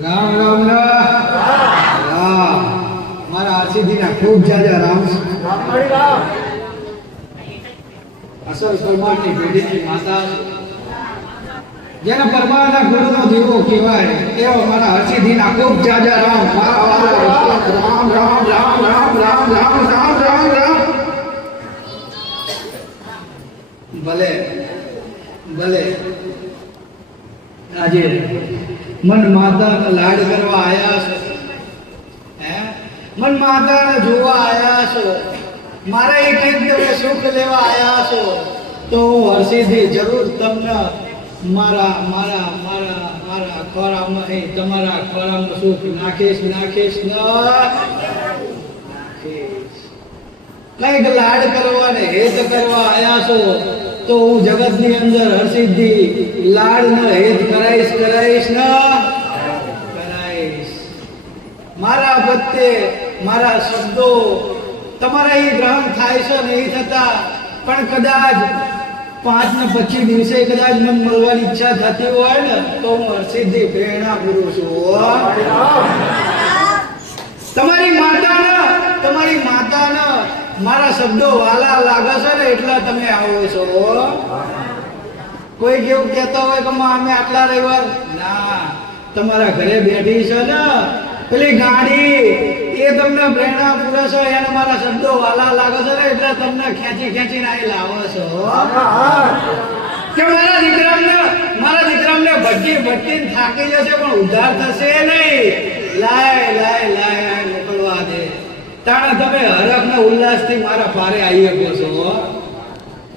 રામ રામ રામ રામ મારા આરસીદીના ખૂબ જાજા રામ અસલ પરમારની પેઢીની માતા જેને પરમારના ગુરુનો દીવો કહેવાય એવા મારા હરસિદ્ધિના ખૂબ જાજા રામ મારા વાલા રામ રામ રામ રામ રામ રામ રામ રામ રામ ભલે ભલે આજે મન માતાને લાડ કરવા આયા છો. હે? મન માતાને જોવા આયા છો. મારા એક એક તમે સુખ લેવા આયા છો. તો હું હરસીથી જરૂર તમને મારા મારા મારા મારા ખોરામાં એ તમારા ખોરામાં સુખ નાખીશ નાખીશ કંઈક લાડ કરવા ને હેત કરવા આયા છો. તો હું જગતની અંદર હરસિદ્ધિ લાડ ન હેત કરાઈશ કરાઈશ ન કરાઈશ મારા પ્રત્યે મારા શબ્દો તમારા એ ગ્રહણ થાય છે નહીં થતા પણ કદાચ પાંચ ને પચીસ દિવસે કદાચ મને મળવાની ઈચ્છા થતી હોય ને, તો હું હરસિદ્ધિ પ્રેરણા પૂરું છું. તમારી માતાના, તમારી માતાને મારા શબ્દો વાલા લાગે છે ને, એટલા તમે આવો છો. કોઈ કેવું કેતો હોય કે અમે આટલા રવિવાર ના, તમારા ઘરે બેઠી છે ને. પેલી ગાડી, એ તમને પ્રેરણા પૂરે છે, એને મારા શબ્દો વાલા લાગે છે ને, એટલે તમને ખેંચી ખેંચીને અહીં લાવો છો. કે મારા દીકરાને મારા દીકરાને ભટકી ભટકીને થાકી જશે, પણ ઉધાર થશે નહીં. લાય લાય લાય, મોકલવા દે. તાણે તમે હરખ ને ઉલ્લાસથી મારા પારે આવી શકો છો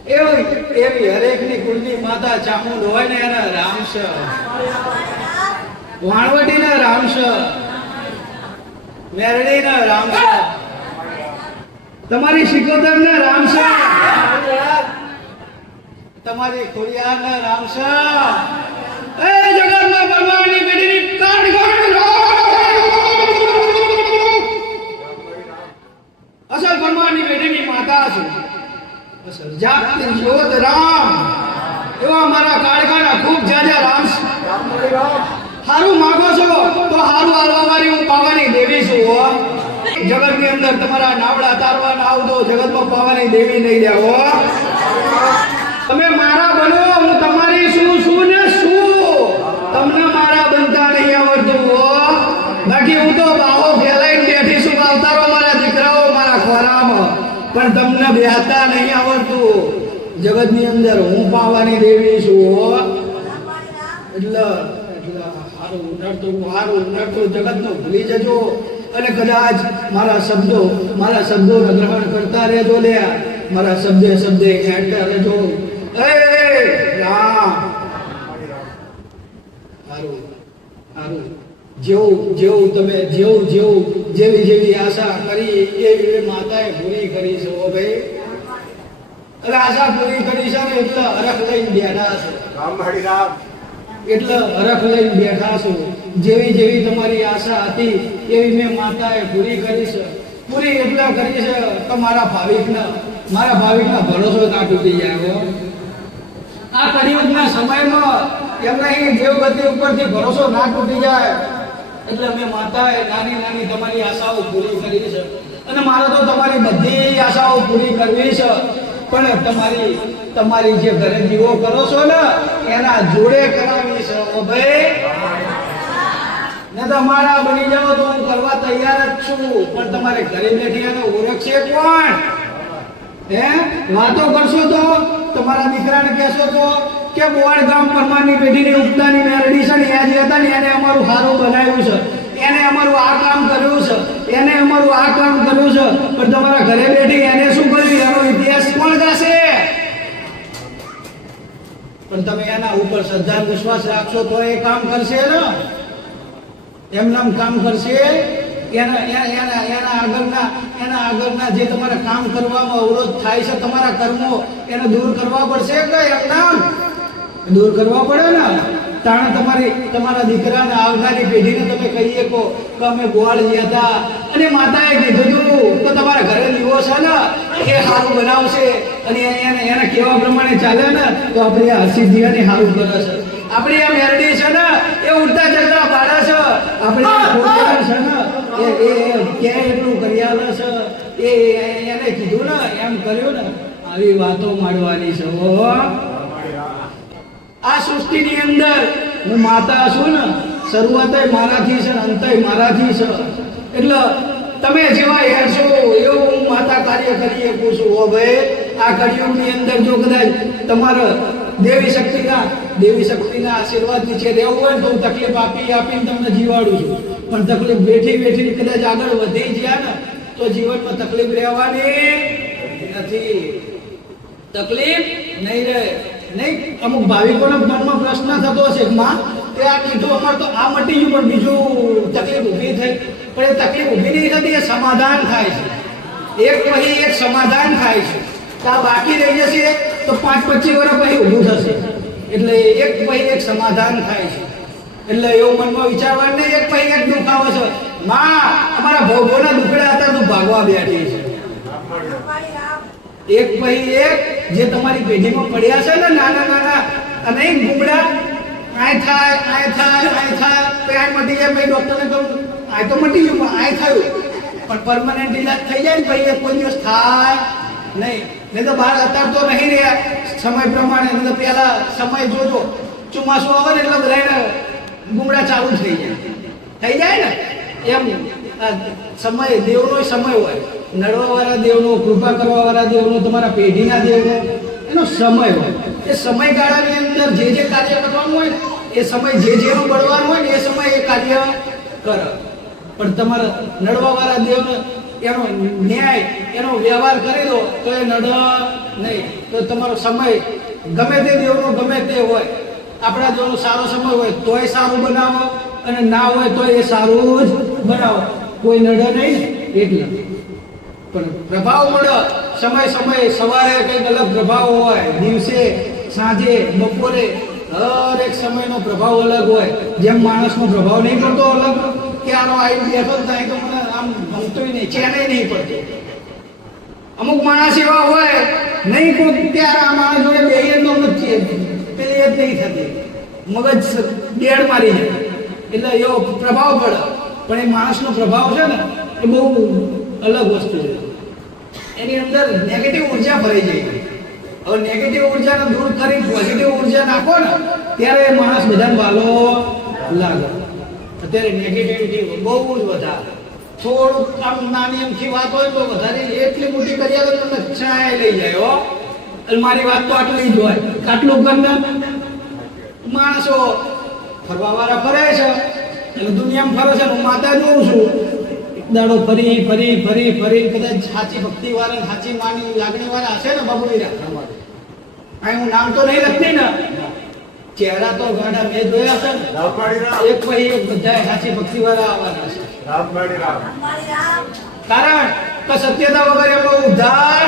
એવી એવી હરેકની કુળની માતા ચામુંડ હોય ને એના રામ વાણવટી ના રામ છે મેરડી ના રામ તમારી શિકોદર ના રામ તમારી ખોડિયાર ના રામ એ જગતમાં પરમારની પેઢીની કાઢ અસલ પરમારની પેઢીની માતા છું અસલ જાગતી જ્યોત રામ એવા મારા કાળકાના ખૂબ જાજા રામ છે હારું માગો છો તો હારું હાલવા વાળી હું પાવાની દેવી છું હો. જગતની અંદર તમારા નાવડા તારવા ના આવતો જગતમાં પાવાની દેવી નહીં લેવો તમે મારા બનો, હું તમારી શું શું ને શું? તમને મારા બનતા નહીં આવડતું હો. બાકી હું તો બાવો ફેલાઈને બેઠી છું આવતારો મારા દીકરાઓ મારા ખોરામાં. પણ તમને બેહતા નહીં આવડતું. જગતની અંદર હું પાવાની દેવી છું હો. એટલે એટલે હારું ઉનડતું હારું ઉનડતું જગતનો ભૂલી જજો. અને કદાચ મારા શબ્દો મારા શબ્દોને ગ્રહણ કરતા રહેજો લ્યા. મારા શબ્દે શબ્દે હેડતા રહેજો. રામ. જેવું જેવું તમે જેવું જેવું જેવી જેવી આશા કરી એવી માતાએ પૂરી કરી છે ઓ ભાઈ. એટલે આશા પૂરી કરી છે ને એટલે હરખ લઈને બેઠા છે. એટલે હરખ લઈને બેઠા છો. જેવી જેવી તમારી આશા હતી, એવી મેં માતાએ પૂરી કરી છે. પૂરી એટલા કરી છે તો મારા ભાવિકના મારા ભાવિકના ભરોસો ના તૂટી જાય આ કળિયુગના સમયમાં એમને એ દેવગતિ ઉપરથી ભરોસો ના તૂટી જાય. એટલે મેં માતાએ નાની નાની તમારી આશાઓ પૂરી કરી છે. અને મારે તો તમારી બધી આશાઓ પૂરી કરવી છે. પણ તમારી તમારી જે ઘરે દીવો કરો છો ને, એના જોડે કરાવી છે. ઓ ભાઈ ને તમારા બની જાવ તો હું કરવા તૈયાર જ છું. પણ તમારે ઘરે બેઠી એને ઓળખશે કોણ? હે? વાતો કરશો તો? તમારા દીકરાને કહેશો તો કે બોવાડ ગામ પરમારની પેઢીની ઉપતાની મેરડી છે ને હતા ને, એને અમારું સારું બનાવ્યું છે. એને અમારું આ કામ કર્યું છે. એને અમારું આ કામ કર્યું છે. પણ તમારા ઘરે બેઠી એને શું કર્યું એનો ઇતિહાસ કોણ ગાશે પણ તમે એના ઉપર શ્રદ્ધા વિશ્વાસ રાખશો તો એ કામ કરશે ને. એમનામ કામ કરશે, એના એના એના આગળના એના આગળના જે તમારા કામ કરવામાં અવરોધ થાય છે, તમારા કર્મો એને દૂર કરવા પડશે કે એમનામ? દૂર કરવા પડે ને? તાણે તમારી તમારા દીકરાને આવનારી પેઢીને તમે કહી શકો કે અમે ગોળ ગયા હતા. અને માતાએ કીધું હતું કે તમારા ઘરે લીવો છે ને? એ સારું બનાવશે. અને એને એને કેવા પ્રમાણે ચાલે ને, તો આપણે આ હસીદિયાને સારું કરે છે. આપણી આ મેરડી છે ને, એ ઉડતા ચડતા પાડા છે. આપણે છે ને, એ એ ક્યાંય એટલું કરી આલે છે, એ એને કીધું ને, એમ કર્યું ને, આવી વાતો માંડવાની છે. ઓહો. આ સૃષ્ટિની અંદર હું માતા છું ને, શરૂઆત મારાથી છે ને, અંતય મારાથી છે. એટલે તમે જેવા હેરશો એવું હું માતા કાર્ય કરી શકું છું. ઓ ભાઈ, આ કળિયુગની અંદર જો કદાચ તમારે દેવી શક્તિના દેવી શક્તિના આશીર્વાદ નીચે રહેવું હોય તો હું તકલીફ આપી આપીને તમને જીવાડું છું. પણ તકલીફ બેઠી બેઠી કદાચ આગળ વધી ગયા ને, તો જીવનમાં તકલીફ રહેવાની નથી. તકલીફ નહીં રહે. નહીં, અમુક ભાવિકોના મનમાં પ્રશ્ન થતો હશે કે માં, તે આ કીધું અમારે તો આ મટી ગયું, પણ બીજું તકલીફ ઊભી થઈ. પણ એ તકલીફ ઊભી નહીં થતી, એ સમાધાન થાય છે. એક પછી એક સમાધાન થાય છે. તો આ બાકી રહી જશે તો પાંચ પચીસ વર્ષ પછી ઊભું થશે. એટલે એક પછી એક સમાધાન થાય છે. એટલે એવું મનમાં વિચારવાનું નહીં, એક પછી એક દુઃખ આવે છે. માં, અમારા ભોગોના દુખડા હતા, તું ભાગવા બેઠી છે. એક પછી એક, જે તમારી પેઢીમાં પડ્યા છે ને નાના નાના, અને એ ગુમડા આય થાય આય થાય આય થાય. પછી મટી જાય, ભાઈ, ડોક્ટરને કહું આય તો મટી ગયું, પણ આય થયું. પણ પરમાનન્ટ ઇલાજ થઈ જાય ને ભાઈ કોઈ દિવસ થાય નહીં. નહીં તો બહાર અત્યારે તો નહીં રહ્યા. સમય પ્રમાણે, નહીં તો પહેલા સમય જોજો. ચોમાસું આવે ને એટલે બધાને ગુમડા ચાલુ થઈ જાય. થઈ જાય ને? એમ સમય, દેવનો સમય હોય. નડવાવાળા દેવનો, કૃપા કરવાવાળા દેવનો, તમારા પેઢીના દેવનો, એનો સમય હોય. એ સમયગાળાની અંદર જે જે કાર્ય કરવાનું હોય એ સમય જે જેનું બળવાનું હોય ને, એ સમય એ કાર્ય કરે. પણ તમારા નડવાવાળા દેવનો એનો ન્યાય, એનો વ્યવહાર કરી દો તો એ નડ નહીં. તો તમારો સમય ગમે તે દેવનો ગમે તે હોય, આપણા દેવનો સારો સમય હોય તોય સારું બનાવો અને ના હોય તો એ સારું જ બનાવો. કોઈ નડે નહીં એટલે. પણ પ્રભાવ મળે સમય સમય. સવારે કંઈક અલગ પ્રભાવ હોય, દિવસે, સાંજે, બપોરે હર એક સમયનો પ્રભાવ અલગ હોય. જેમ માણસનો પ્રભાવ નહીં પડતો અલગ, કે આનો આવી બેઠો થાય તો મને નહીં ચેને નહીં પડતો. અમુક માણસ એવા હોય, નહીં કોઈ ત્યારે આ માણસ જોડે બેહીએ તો અમને પેલી જ નહીં થતી. મગજ ડેડ મારી જાય. એટલે એવો પ્રભાવ પડે. પણ એ માણસનો પ્રભાવ છે ને, એ બહુ અલગ વસ્તુ છે. એની અંદર નેગેટિવ ઊર્જા ભરાઈ જાય. હવે નેગેટિવ ઉર્જાને દૂર કરી પોઝિટિવ ઊર્જા નાખો ને, ત્યારે એ માણસ બધાને વાલો લાગે. અત્યારે નેગેટિવિટી બહુ જ વધારે. થોડુંક આમ નાની અમથી વાત હોય તો વધારે એટલી મોટી કરી આવે તમને ચાય લઈ જાય, હો. મારી વાત તો આટલી જ હોય. આટલું ગંદા માણસો ફરવા વાળા ફરે છે. એટલે દુનિયામાં ફરે છે હું માતા જોઉં છું. દાડો ફરી ફરી ફરી ફરી કદાચ સાચી ભક્તિ વાળા સાચી માની લાગણી વાળા હશે ને બાબુ અહીં હું નામ તો નહીં લખતી ને. ચહેરા તો ગાડા મેં જોયા છે ને. એક પછી એક બધા સાચી ભક્તિ વાળા આવવાના છે. કારણ કે સત્યતા વગર એમનો ઉદ્ધાર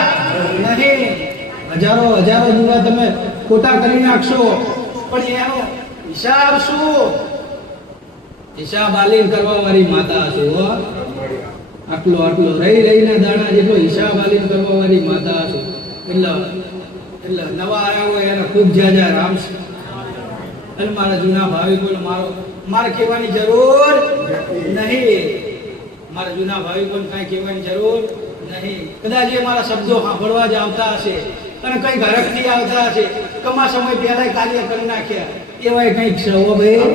નહીં. હજારો હજારો જુદા તમે ખોટા કરી નાખશો પણ એનો હિસાબ શું? હિસાબ આલીન કરવા વાળી માતા હશે હો. આટલો આટલો રહી રહીને દાણા જેટલો હિસાબ આલીન કરવા વાળી માતા હશે. એટલે એટલે નવા આવ્યા હોય એને ખૂબ જ્યાં જ્યાં રામ છે અને મારા જૂના ભાવિકોને મારો મારે કહેવાની જરૂર નહીં. મારા જૂના ભાવિકોને કાંઈ કહેવાની જરૂર નહીં. કદાચ એ મારા શબ્દો સાંભળવા જ આવતા હશે અને કંઈક ઘરકથી આવતા હશે. કમા સમય પહેલા કાર્ય કરી નાખ્યા. એવાય કંઈક છે હો ભાઈ.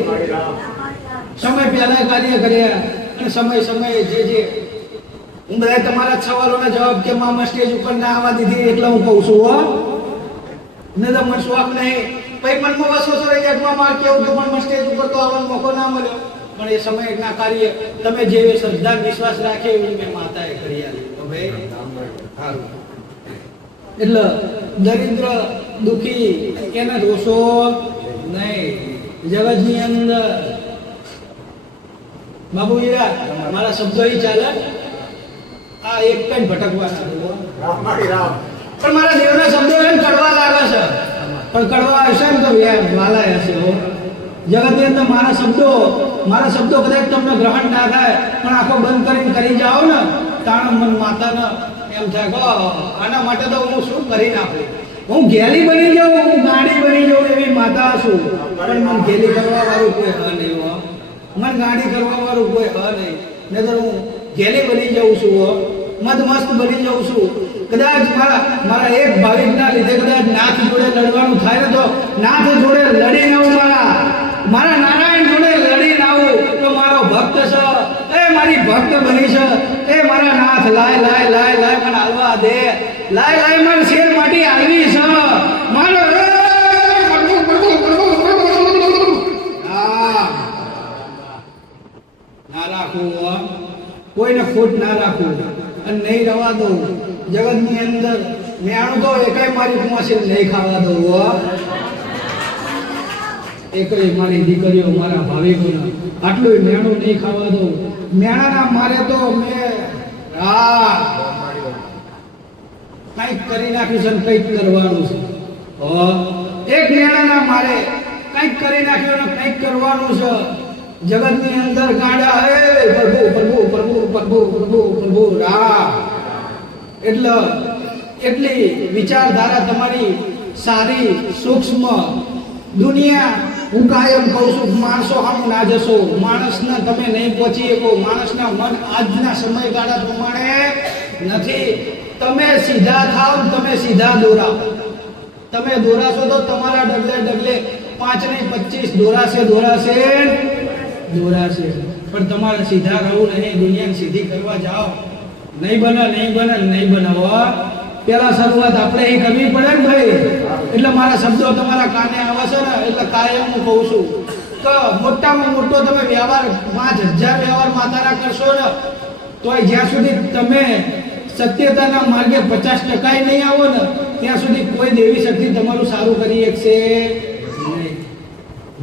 સમય પહેલા કાર્ય કર્યા અને સમય સમયે જે જે હું બધા તમારા સવાલોના જવાબ કે મામા સ્ટેજ ઉપર ના આવવા દીધી એટલે હું કહું છું હો. ને તો મને શોખ નહીં. પછી મનમાં વસવસો રહી જાય મામા કેવું તો પણ મને સ્ટેજ ઉપર તો આવવાનો મોકો ના મળ્યો. પણ એ સમયના કાર્ય તમે જે શ્રદ્ધા વિશ્વાસ રાખે એવું મેં માતાએ કરી આલી. તો ભાઈ સારું. એટલે દરિદ્ર દુખી એને દોષો નહીં. જગતની અંદર બાબુ હીરા મારા શબ્દો એ ચાલે. આ એક કઈ ભટકવાના પણ મારા દેવના શબ્દો એમ કરવા લાગે છે. પણ કડવા હશે ને તો વાલાય હશે હો. જગતની અંદર મારા શબ્દો મારા શબ્દો કદાચ તમને ગ્રહણ ના થાય, પણ આખો બંધ કરીને કરી જાઓ ને, તાણ મન માતાને, એમ થાય કે આના માટે તો હું શું કરી નાખું? હું ગેલી બની જાઉં, હું ગાડી બની જાઉં એવી માતા છું. પણ મને ગેલી કરવા વાળું કોઈ હ નહીં હો. મને ગાડી કરવા વાળું કોઈ હ નહીં. નહીં હું ગેલી બની જાઉં છું હો મસ્ત બની જાઉં છું. કદાચ મારા મારા એક ભાવિકના લીધે કદાચ નાથ જોડે લડવાનું થાય તો નાથ જોડે લડીને આવું મારા. મારા નારાયણ જોડે લડીને આવું. તો મારો ભક્ત છે. એ મારી ભક્ત બની છે. એ મારા નાથ, લાય લાય લાય લાય, મને હાલવા દે. લાય લાય મને શેર માટી હાલવી છે. મારો કોઈને ખોટ ના રાખવું અને નહીં રવા દઉં. જગતની અંદર મેણું તો એકાય મારી કુમાસી નહીં ખાવા દઉં, હો. એકેય મારી દીકરીઓ મારા ભાવિકોને આટલું મેણું નહીં ખાવા દઉં. મેણાના મારે તો મેં કંઈક કરી નાખ્યું છે કંઈક કરવાનું છે. એક મેણાના મારે કંઈક કરી નાખ્યું કંઈક કરવાનું છે. જગતની અંદર ગાડા હે. પ્રભુ પ્રભુ પ્રભુ પ્રભુ પ્રભુ પ્રભુ, રામ. એટલે એટલી વિચારધારા તમારી સારી, સૂક્ષ્મ દુનિયા. હું કાયમ કહું છું, માણસો આમ ના જશો. માણસને તમે નહીં પહોંચી શકો. માણસના મન આજના સમયગાળા પ્રમાણે નથી. તમે સીધા થાવ તમે સીધા દોરાવ. તમે દોરાશો તો તમારા ડગલે ડગલે પાંચ ને પચીસ દોરાશે દોરાશે દોરાશે પણ તમારે સીધા રહું નહીં દુનિયાને સીધી કરવા જાઓ. નહીં બને નહીં બને નહીં બનાવો. પેલા શરૂઆત આપણે એ કરવી પડે ને ભાઈ. એટલે મારા શબ્દો તમારા કાને આવે છે ને, એટલે કાયમ હું કહું છું. કે મોટામાં મોટો તમે વ્યવહાર, પાંચ હજાર વ્યવહાર માતાના કરશો ને, તોય જ્યાં સુધી તમે સત્યતાના માર્ગે પચાસ ટકા નહીં આવો ને, ત્યાં સુધી કોઈ દેવી શક્તિ તમારું સારું કરી શકશે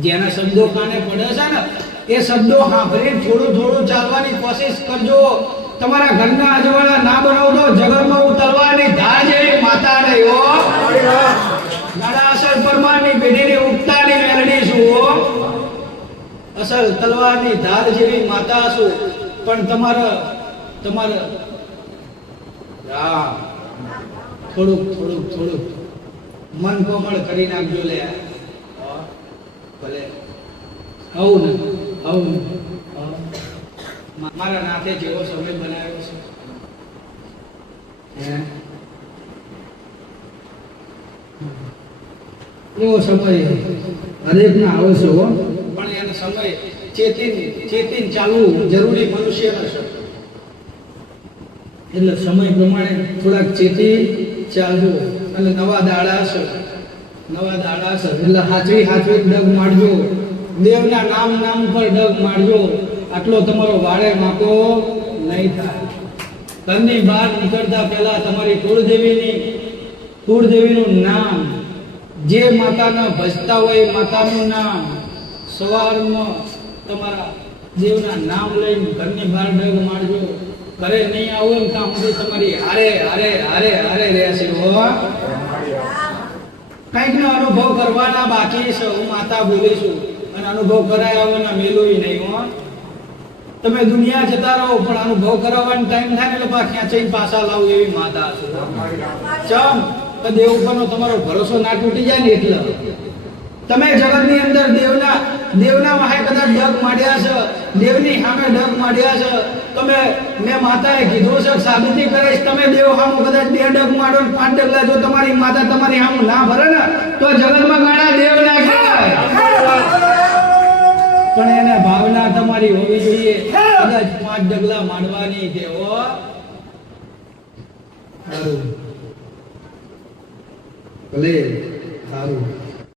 જેના શબ્દો કાને પડે છે ને એ શબ્દો સાંભળી થોડું થોડું ચાલવાની કોશિશ કરજો. તમારા ઘરના અજવાળા ના બનાવતો જગતમાં હું તલવારની ધાર જેવી માતા રહ્યો ગાડા અસર પરમારની પેઢીની ઉગતાની ની છું હો? અસલ તલવારની ધાર જેવી માતા છું પણ તમારા તમારા, રામ, થોડુંક થોડુંક થોડુંક. મન કોમળ કરી નાખજો લે ભલે. આવું ને આવું ને હા. મા- મારા નાથે જેવો સમય બનાવ્યો છે? એવો સમય હરેકના આવે છે પણ એનો સમય ચેતીન ચેતીન ચાલવું જરૂરી મનુષ્ય છે. એટલે સમય પ્રમાણે થોડાક ચેતી ચાલજો અને નવા દાડા છે નવા દાડા છે એટલે હાચવી હાચવી ડગ મારજો. દેવના નામ નામ પર ડગ મારજો. આટલો તમારો વાળે માકો નહીં થાય. ઘરની બહાર નીકળતા પહેલા તમારી કુળદેવીની કુળદેવીનું નામ જે માતાના ભજતા હોય એ માતાનું નામ સવારમાં તમારા દેવના નામ લઈને ઘરની બહાર ડગ મારજો. ઘરે નહીં આવો ને ત્યાં સુધી તમારી હારે હારે હારે હારે રહેશે. હો. કંઈક અનુભવ કરવાના બાકી છે. હું માતા બોલીશું અનુભવ કરાવવાના વગરના મેલું નહીં હો. તમે દુનિયા જતા રહો, પણ અનુભવ કરાવવાનો ટાઈમ થાય એટલે પાછા ખેંચાઈને પાછા લાવો એવી માતા છે ચમ, તો દેવ ઉપરનો તમારો ભરોસો ના તૂટી જાય ને એટલે. તમે જગતની અંદર દેવના દેવના મહાય કદાચ ડગ માંડ્યા છે, દેવની સામે ડગ માંડ્યા છે, તમે, મેં માતાએ કીધું છે, સાબિતી કરીશ, તમે દેવ સામું કદાચ બે ડગ માંડો પાંચ ડગલા જો તમારી માતા તમારી સામે ના ભરે ને, તો જગતમાં ઘણા દેવ ના કહેવાય પણ એને ભાવના તમારી હોવી જોઈએ. કદાચ પાંચ ડગલા માંડવાની દેવો સારું. ભલે સારું.